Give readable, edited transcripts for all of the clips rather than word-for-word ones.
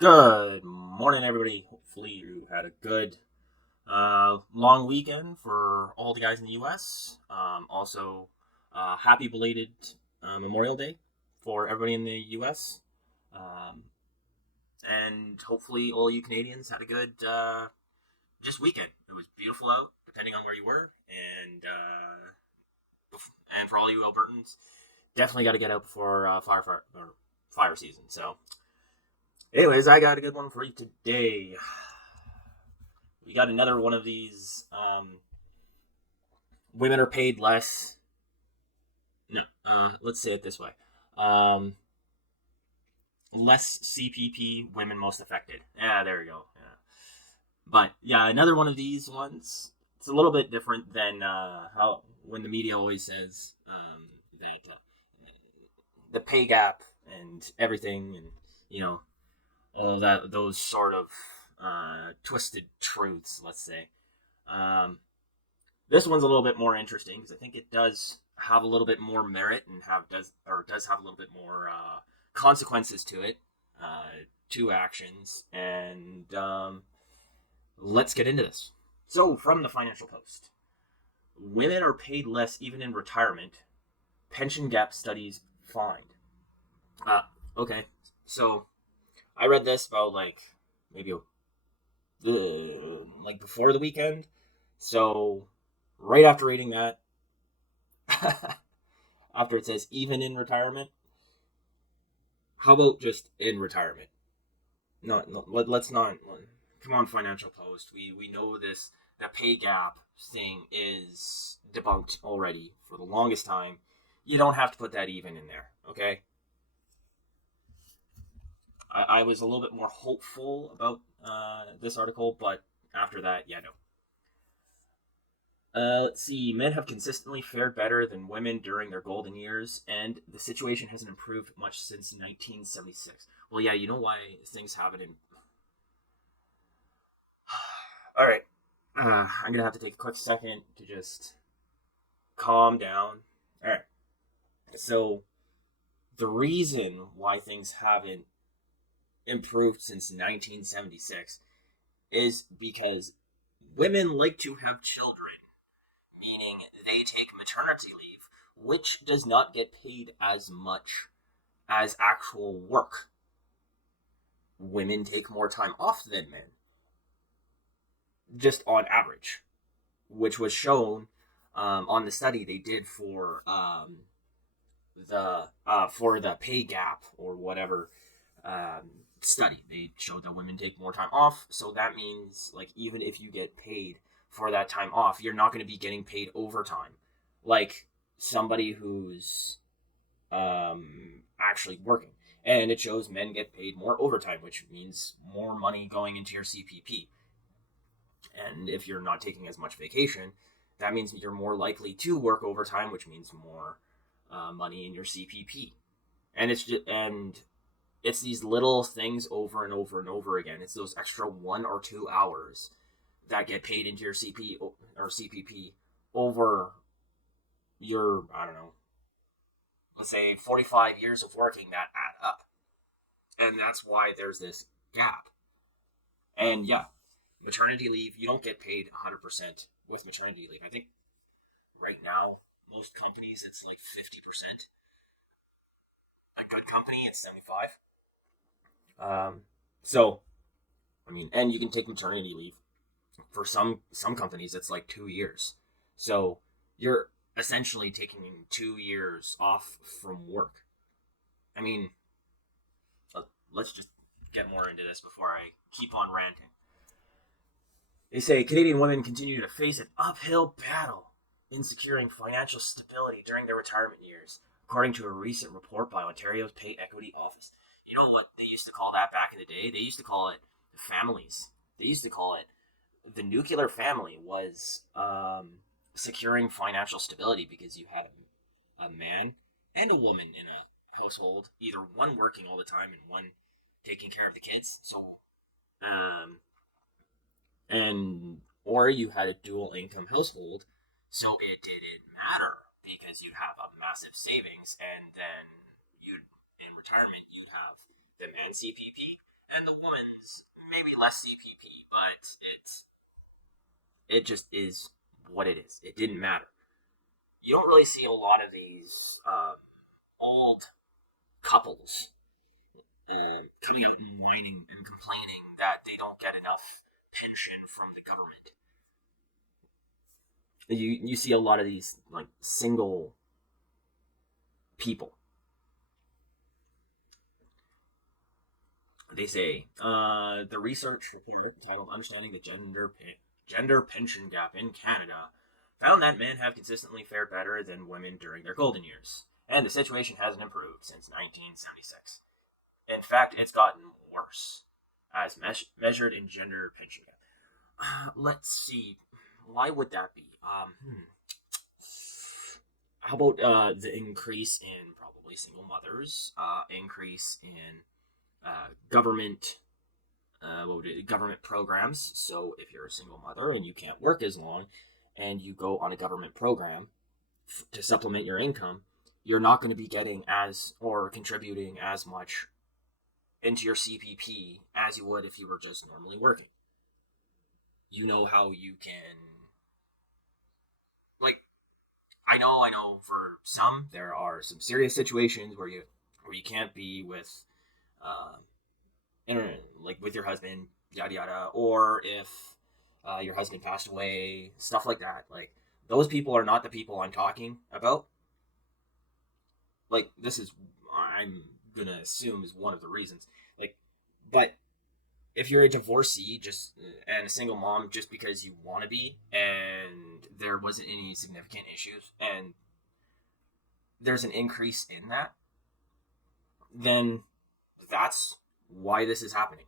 Good morning, everybody. Hopefully, you had a good long weekend for all the guys in the U.S. Also, happy belated Memorial Day for everybody in the U.S. Um, and hopefully, all you Canadians had a good just weekend. It was beautiful out, depending on where you were, and for all you Albertans, definitely got to get out before fire season. So, anyways, I got a good one for you today. We got another one of these. Women are paid less. No, let's say it this way. Um, Less CPP, women most affected. Yeah, there we go. Yeah. But yeah, another one of these ones. It's a little bit different than how when the media always says that the pay gap and everything, and you know all that those sort of twisted truths. Let's say. Um, This one's a little bit more interesting because I think it does have a little bit more merit and does have a little bit more consequences to it, to actions, and let's get into this. So, from the Financial Post, women are paid less even in retirement. Pension gap studies find. Uh, okay, so I read this about maybe before the weekend. So right after reading that, after it says even in retirement, how about just in retirement? No, let's not. Come on, Financial Post. We know this. The pay gap thing is debunked already for the longest time. You don't have to put that even in there, okay? I was a little bit more hopeful about this article, but after that, yeah, no. Let's see. Men have consistently fared better than women during their golden years, and the situation hasn't improved much since 1976. Well, yeah, you know why things haven't. All right. I'm gonna have to take a quick second to just calm down. All right. So the reason why things haven't improved since 1976 is because women like to have children, meaning they take maternity leave, which does not get paid as much as actual work. Women take more time off than men, just on average, which was shown on the study they did for the pay gap or whatever study. They showed that women take more time off, so that means even if you get paid for that time off, you're not going to be getting paid overtime like somebody who's actually working. And it shows men get paid more overtime, which means more money going into your CPP. And if you're not taking as much vacation, that means you're more likely to work overtime, which means more money in your CPP. And it's these little things over and over and over again. It's those extra 1 or 2 hours that get paid into your CPP over your, I don't know, let's say 45 years of working that add up. And that's why there's this gap. And yeah, maternity leave, you don't get paid 100% with maternity leave. I think right now, most companies, it's like 50%. A good company, it's 75. So, I mean, and you can take maternity leave. For some companies, it's like 2 years. So you're essentially taking 2 years off from work. I mean, let's just get more into this before I keep on ranting. They say Canadian women continue to face an uphill battle in securing financial stability during their retirement years, according to a recent report by Ontario's Pay Equity Office. You know what they used to call that back in the day? They used to call it families. They used to call it the nuclear family was securing financial stability because you had a man and a woman in a household, either one working all the time and one taking care of the kids. So, and or you had a dual income household, so it didn't matter because you'd have a massive savings, and then you'd in retirement you'd have the man CPP and the woman less CPP, but it just is what it is. It didn't matter. You don't really see a lot of these old couples coming out and whining and complaining that they don't get enough pension from the government. You see a lot of these like single people. They say the research report titled "Understanding the Gender Pension Gap in Canada" found that men have consistently fared better than women during their golden years, and the situation hasn't improved since 1976. In fact, it's gotten worse, as measured in gender pension gap. Let's see. Why would that be? How about the increase in probably single mothers, increase in government, government programs. So if you're a single mother and you can't work as long, and you go on a government program to supplement your income, you're not going to be getting as or contributing as much into your CPP as you would if you were just normally working. You know how you can, like, I know for some there are some serious situations where you can't be with uh like with your husband, yada yada, or if your husband passed away, stuff like that. Like, those people are not the people I'm talking about. Like, this is, I'm gonna assume, is one of the reasons. Like, but if you're a divorcee just and a single mom just because you want to be, and there wasn't any significant issues, and there's an increase in that, then that's why this is happening.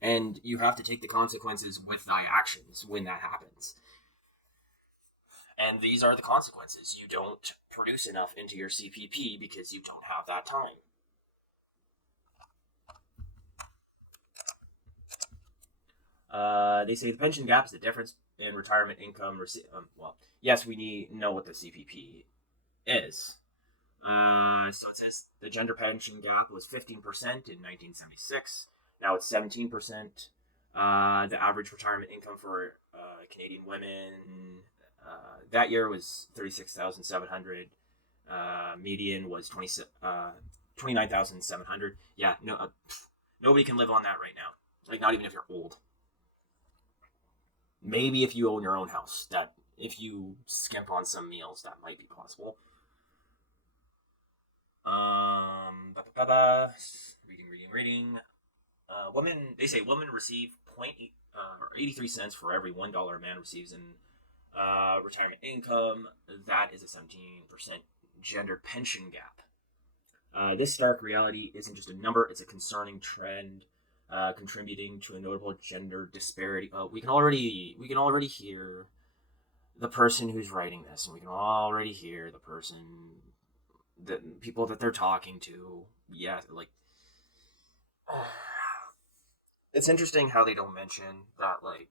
And you have to take the consequences with thy actions when that happens. And these are the consequences. You don't produce enough into your CPP because you don't have that time. They say the pension gap is the difference in retirement income. Well, yes, we need to know what the CPP is. So it says the gender pension gap was 15% in 1976. Now it's 17%. The average retirement income for Canadian women that year was 36,700. Median was 29,700. Yeah, no, nobody can live on that right now. Like, not even if you're old. Maybe if you own your own house, that if you skimp on some meals, that might be possible. Reading. Women. They say women receive 83 cents for every $1 a man receives in retirement income. That is a 17% gender pension gap. This stark reality isn't just a number; it's a concerning trend, contributing to a notable gender disparity. We can already hear the person who's writing this, and we can already hear the person, the people that they're talking to. Yeah, like, it's interesting how they don't mention that, like,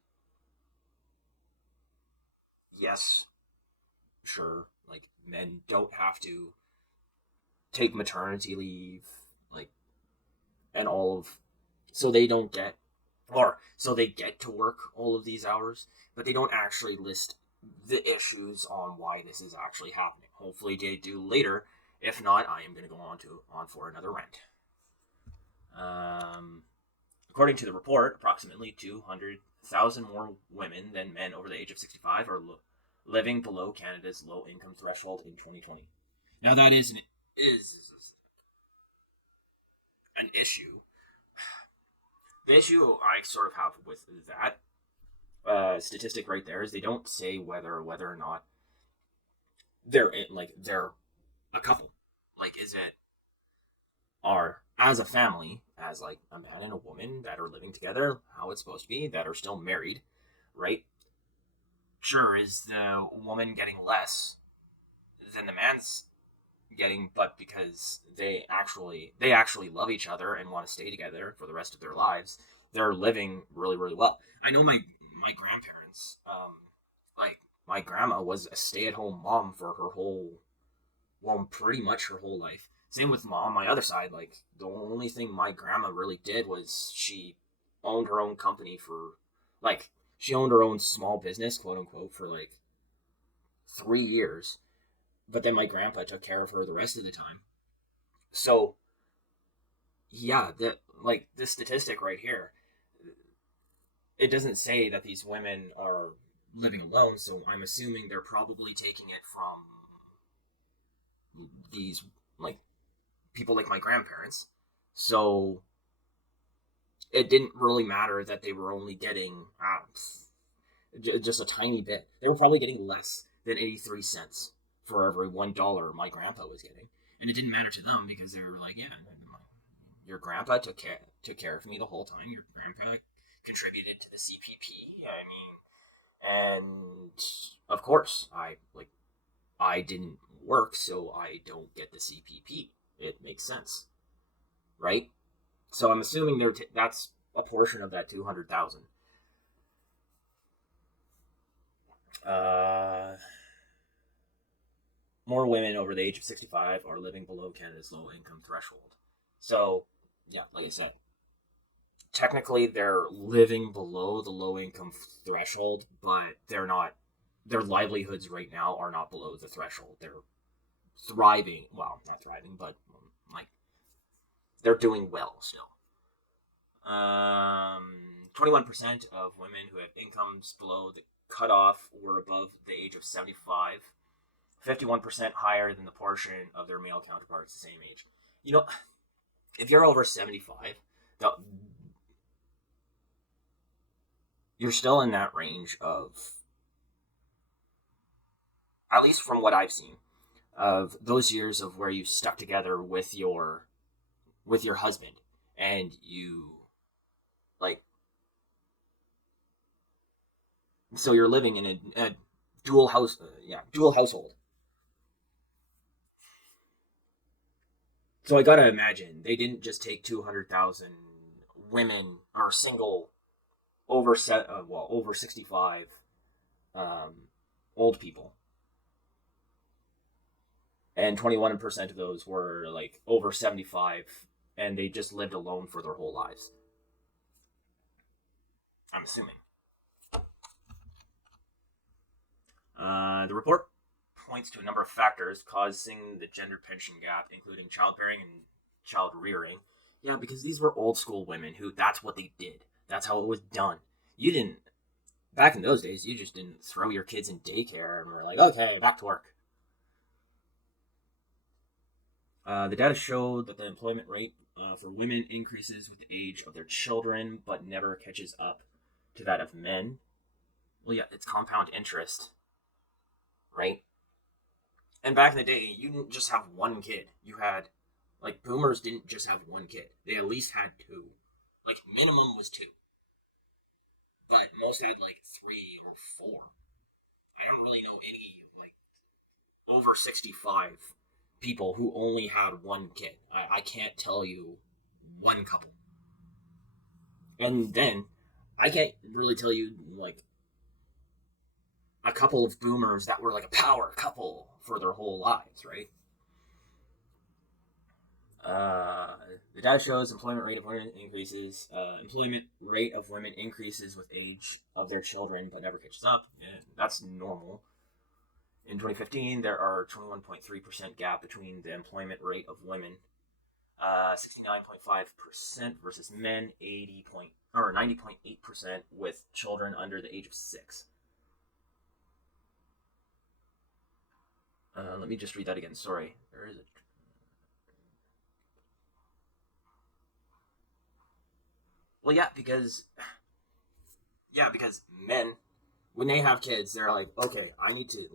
yes, sure, like, men don't have to take maternity leave, like, and all of, so they don't get, or so they get to work all of these hours, but they don't actually list the issues on why this is actually happening. Hopefully they do later. If not, I am going to go on for another rant. According to the report, approximately 200,000 more women than men over the age of 65 are living below Canada's low-income threshold in 2020. Now, that is an issue. The issue I sort of have with that statistic right there is they don't say whether or not they're a couple. Like, is it are as a family, as like a man and a woman that are living together, how it's supposed to be, that are still married, right? Sure, is the woman getting less than the man's getting, but because they actually love each other and want to stay together for the rest of their lives, they're living really, really well. I know my grandparents, like, my grandma was a stay-at-home mom for her whole, well, pretty much her whole life. Same with mom, my other side. Like, the only thing my grandma really did was she owned her own company for, like, she owned her own small business, quote unquote, for like 3 years. But then my grandpa took care of her the rest of the time. So yeah, like this statistic right here, it doesn't say that these women are living alone. So I'm assuming they're probably taking it from these, like, people like my grandparents. So it didn't really matter that they were only getting just a tiny bit. They were probably getting less than 83 cents for every $1 my grandpa was getting. And it didn't matter to them because they were like, yeah, your grandpa took care of me the whole time. Your grandpa contributed to the CPP. I mean, and of course, I didn't work, so I don't get the CPP. It makes sense, right? So I'm assuming that's a portion of that 200,000. Uh, More women over the age of 65 are living below Canada's low income threshold. So, yeah, like I said, technically they're living below the low income threshold, but they're not. Their livelihoods right now are not below the threshold. They're thriving. Well, not thriving, but like they're doing well still. 21% of women who have incomes below the cutoff were above the age of 75. 51% higher than the portion of their male counterparts the same age. You know, if you're over 75, you're still in that range of, at least from what I've seen, of those years of where you stuck together with your husband, and you, like, so you're living in a dual household. So I gotta imagine they didn't just take 200,000 women or single over 65 old people, and 21% of those were like over 75, and they just lived alone for their whole lives. I'm assuming. The report points to a number of factors causing the gender pension gap, including childbearing and child rearing. Yeah, because these were old school women who that's what they did. That's how it was done. You didn't, back in those days, you just didn't throw your kids in daycare and were like, okay, back to work. The data showed that the employment rate for women increases with the age of their children, but never catches up to that of men. Well, yeah, it's compound interest, right? And back in the day, you didn't just have one kid. You had, like, boomers didn't just have one kid. They at least had two. Like, minimum was two. But most had, like, three or four. I don't really know any, like, over 65 people who only had one kid. I can't tell you one couple. And then, I can't really tell you, like, a couple of boomers that were, like, a power couple for their whole lives, right? Uh, the data shows employment rate of women increases. Employment rate of women increases with age of their children, but never catches up. Yeah, that's normal. In 2015, there are 21.3% gap between the employment rate of women, 69.5% versus men, 90.8% with children under the age of 6. Let me just read that again. Sorry, there is a. Well, because men, when they have kids, they're like, okay, I need to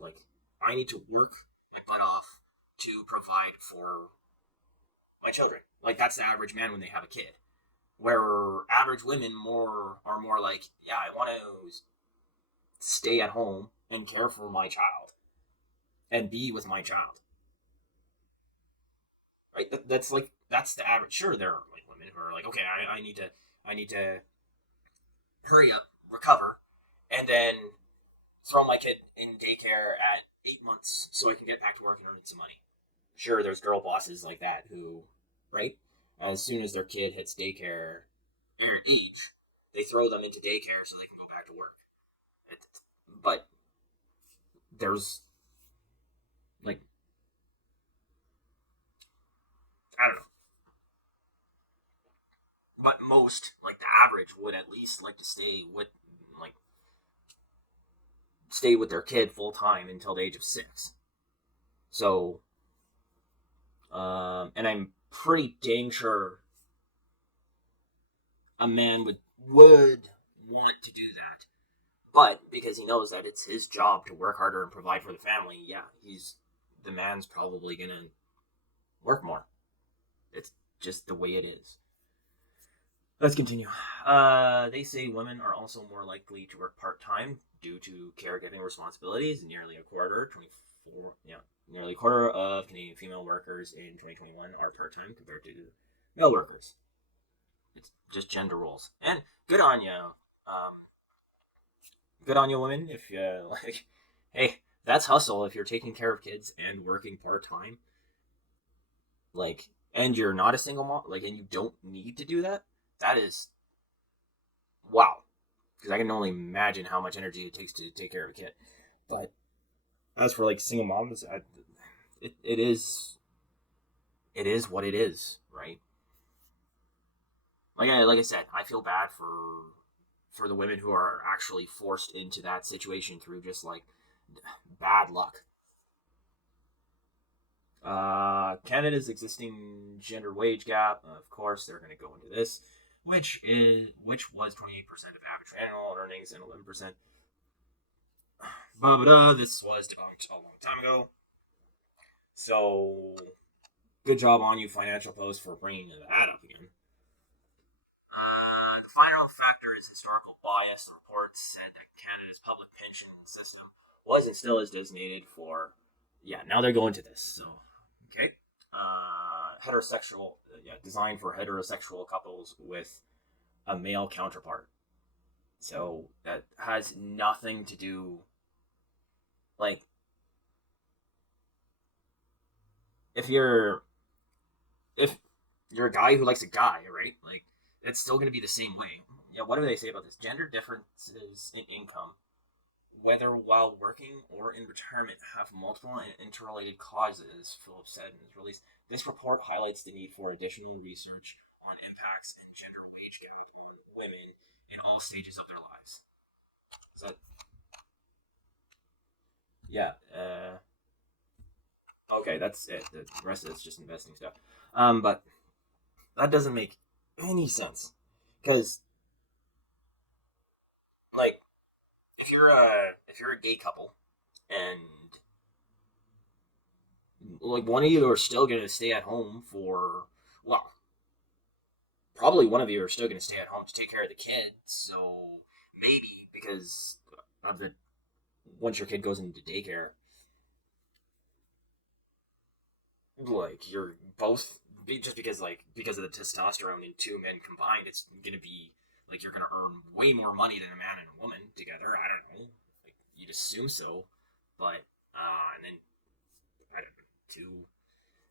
work my butt off to provide for my children. Like, that's the average man when they have a kid. Where average women are more like, yeah, I want to stay at home and care for my child and be with my child. Right? That's the average. Sure, there are, like, women who are like, okay, I need to hurry up, recover, and then throw my kid in daycare at 8 months so I can get back to work and earn some money. Sure, there's girl bosses like that who, right, as soon as their kid hits daycare, their age, They throw them into daycare so they can go back to work. But there's like, I don't know. But most, like the average, would at least like to like stay with their kid full time until the age of 6. So, and I'm pretty dang sure a man would want to do that. But because he knows that it's his job to work harder and provide for the family, yeah, the man's probably gonna work more. It's just the way it is. Let's continue. They say women are also more likely to work part time due to caregiving responsibilities. Nearly a quarter of Canadian female workers in 2021 are part time compared to male workers. It's just gender roles. And good on you. Good on you, women. If you like, hey, that's hustle. If you're taking care of kids and working part time, like, and you're not a single mom, like, and you don't need to do that, that is wow. Because I can only imagine how much energy it takes to take care of a kid. But as for like single moms, it is what it is, right? Like I said, I feel bad for the women who are actually forced into that situation through just like bad luck. Canada's existing gender wage gap, of course, they're going to go into this, which was 28% of average annual earnings and 11%. This was debunked a long time ago. So, good job on you, Financial Post, for bringing that up again. The final factor is historical bias. The report said that Canada's public pension system was and still is designated for. Yeah, now they're going to this. So, okay. Designed for heterosexual couples with a male counterpart. So that has nothing to do. Like, if you're a guy who likes a guy, right? Like, it's still going to be the same way. Yeah, what do they say about this? Gender differences in income, whether while working or in retirement, have multiple and interrelated causes, Phillips said in his release. This report highlights the need for additional research on impacts and gender wage gap on women in all stages of their lives. Is that? Yeah. Okay, that's it. The rest of it's just investing stuff. But that doesn't make any sense because, like, if you're a gay couple and like one of you are still going to stay at home for, well, probably one of you are still going to stay at home to take care of the kids. So maybe because of the once your kid goes into daycare, like you're both just because of the testosterone in two men combined, it's gonna be like you're gonna earn way more money than a man and a woman together. I don't know, like you'd assume so, but and then I don't know,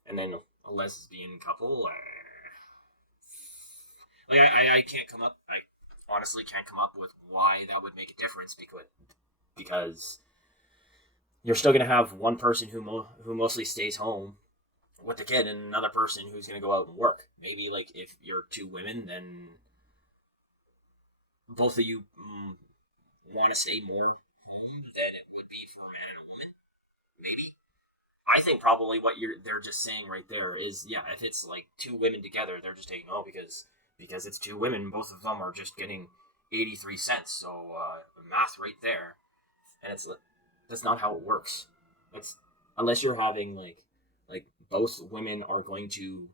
and then a lesbian couple. I can't come up. I honestly can't come up with why that would make a difference because you're still gonna have one person who mostly stays home with the kid and another person who's going to go out and work. Maybe like if you're two women, then both of you want to stay more home than it would be for a man and a woman. Maybe. I think probably what they're just saying right there is yeah, if it's like two women together, they're just taking because it's two women, both of them are just getting 83 cents. So math right there, and that's not how it works. That's unless you're having like both women are going to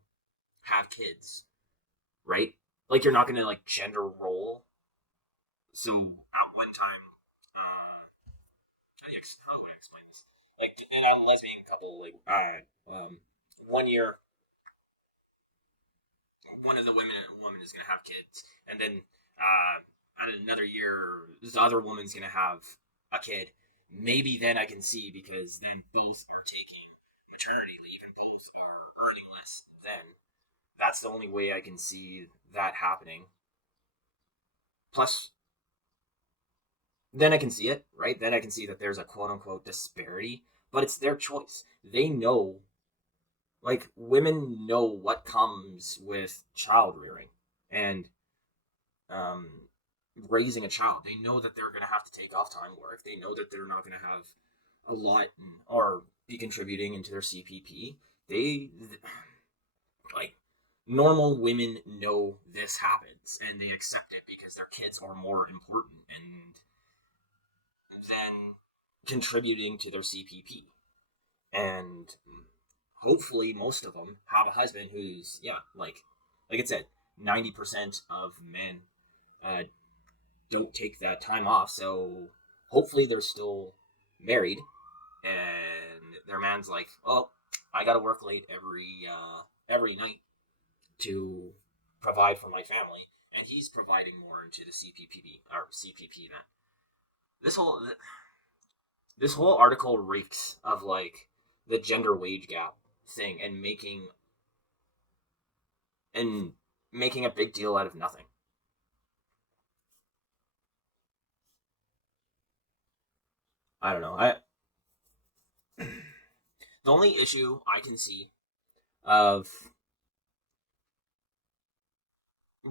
have kids, right? Like you're not going to like gender role. So at one time, how do I explain this? Like in a lesbian couple, like 1 year, one of the woman is going to have kids, and then at another year, this other woman's going to have a kid. Maybe then I can see because then both are taking maternity leave and both are earning less. Then that's the only way I can see that happening. Plus, then I can see it, right? Then I can see that there's a quote unquote disparity, but it's their choice. They know, like, women know what comes with child rearing and um, raising a child. They know that they're going to have to take off time work. They know that they're not going to have a lot or be contributing into their CPP. Like, normal women know this happens and they accept it because their kids are more important and than contributing to their CPP. And hopefully most of them have a husband who's, yeah, like I said, 90% of men uh, don't take that time off. So hopefully they're still married and their man's like, oh, I gotta work late every night to provide for my family, and he's providing more into the CPP. Man, this whole this whole article reeks of like the gender wage gap thing and making a big deal out of nothing. I don't know. I The only issue I can see of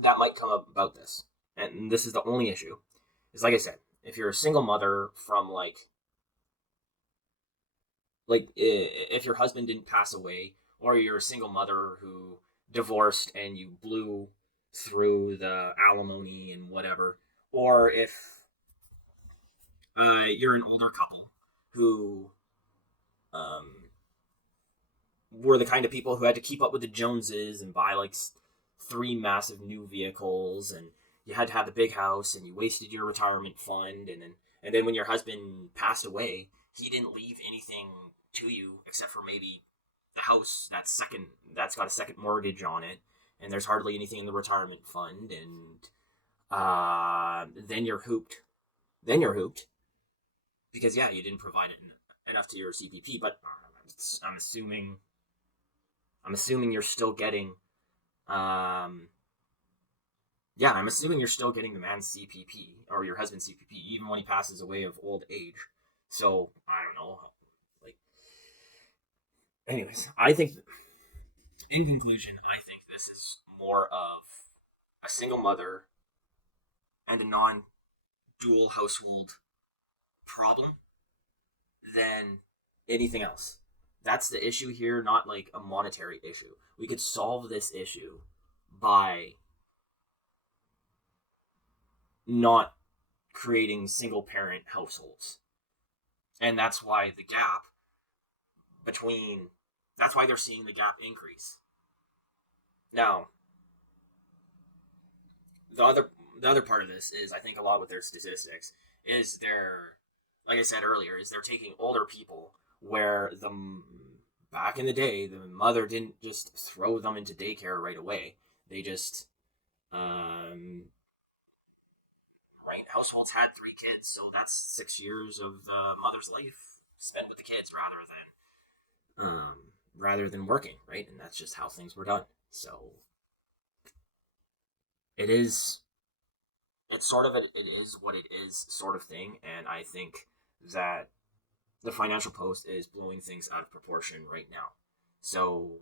that might come up about this, and this is the only issue, is like I said, if you're a single mother from if your husband didn't pass away, or you're a single mother who divorced and you blew through the alimony and whatever, or if you're an older couple who um, were the kind of people who had to keep up with the Joneses and buy like three massive new vehicles, and you had to have the big house, and you wasted your retirement fund, and then when your husband passed away, he didn't leave anything to you except for maybe the house that's got a second mortgage on it, and there's hardly anything in the retirement fund, and then you're hooped. Then you're hooped because yeah, you didn't provide enough to your CPP. But I'm assuming you're still getting yeah, I'm assuming you're still getting the man's CPP or your husband's CPP even when he passes away of old age. So I don't know. Like, anyways, I think in conclusion, I think this is more of a single mother and a non-dual household problem than anything else. That's the issue here, not like a monetary issue. We could solve this issue by not creating single parent households. And that's why the gap between that's why they're seeing the gap increase. Now, the other part of this is I think a lot with their statistics is they're like I said earlier is they're taking older people where the back in the day the mother didn't just throw them into daycare right away. They just right households had three kids, so that's 6 years of the mother's life spent with the kids rather than working, right? And that's just how things were done. So it is it's sort of it is what it is sort of thing, and I think that the Financial Post is blowing things out of proportion right now. So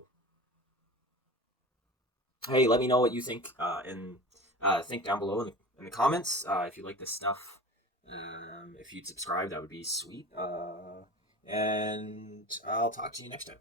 hey, let me know what you think think down below in the comments if you like this stuff. If you'd subscribe, that would be sweet. And I'll talk to you next time.